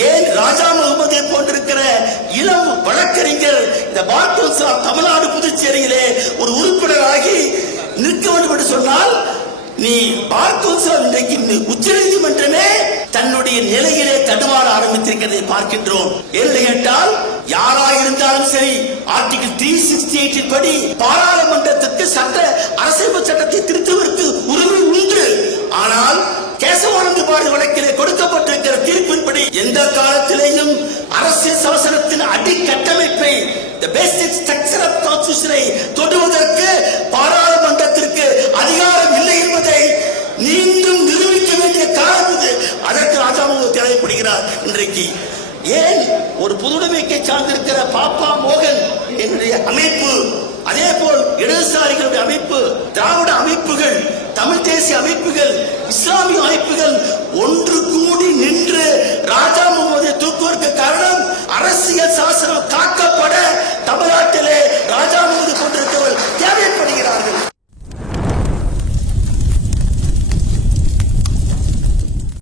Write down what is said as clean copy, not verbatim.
ஏன் ராஜா முகமது போன்றிருக்கிற இளம் வழக்கறிஞர் இந்த பார் கவுன்சில் தமிழ்நாடு புதுச்சேரியிலே ஒரு உறுப்பினராகி நிற்க வேண்டும் என்று சொன்னால், நீ பார் கவுன்சில் இன்றைக்கு உச்ச நீதிமன்றமே தன்னுடைய நிலையிலே தடுமாற ஆரம்பித்திருக்கிறதை பார்க்கின்றோம். என்று கேட்டால் யாராக இருந்தாலும் சரி, ஆர்டிகல் 368 படி பாராளுமன்றத்திற்கு அரசியல் சட்டத்தை திருத்துவதற்கு உரிமை உண்டு. ஆனால் கேசவானந்த பாரதி வழக்கிலே கொடுக்கப்பட்டிருக்கிற தீர்ப்பின்படி எந்த காலத்திலேயும் அரசியல் சாசனத்தின் அடிக்கட்டமைப்பை தொடுவதற்கு பாராளுமன்றத்திற்கு அதிகாரம் இல்லை என்பதை மீண்டும் நிரூபிக்க வேண்டிய காலம் இது. அதற்கு ராஜாமுக தேவைப்படுகிறார். இன்றைக்கு ஏன் ஒரு பொதுவுடைமைக்கு சார்ந்திருக்கிற பாப்பா மோகன் என்னுடைய அமைப்பு, அதே போல் இடதுசாரிகளுடைய அமைப்பு, திராவிட அமைப்புகள், தமிழ் தேசிய அமைப்புகள், இஸ்லாமிய அமைப்புகள் ஒன்று கூடி நின்று ராஜா முகமதை தூக்குவதற்கு காரணம் அரசியல் சாசனம்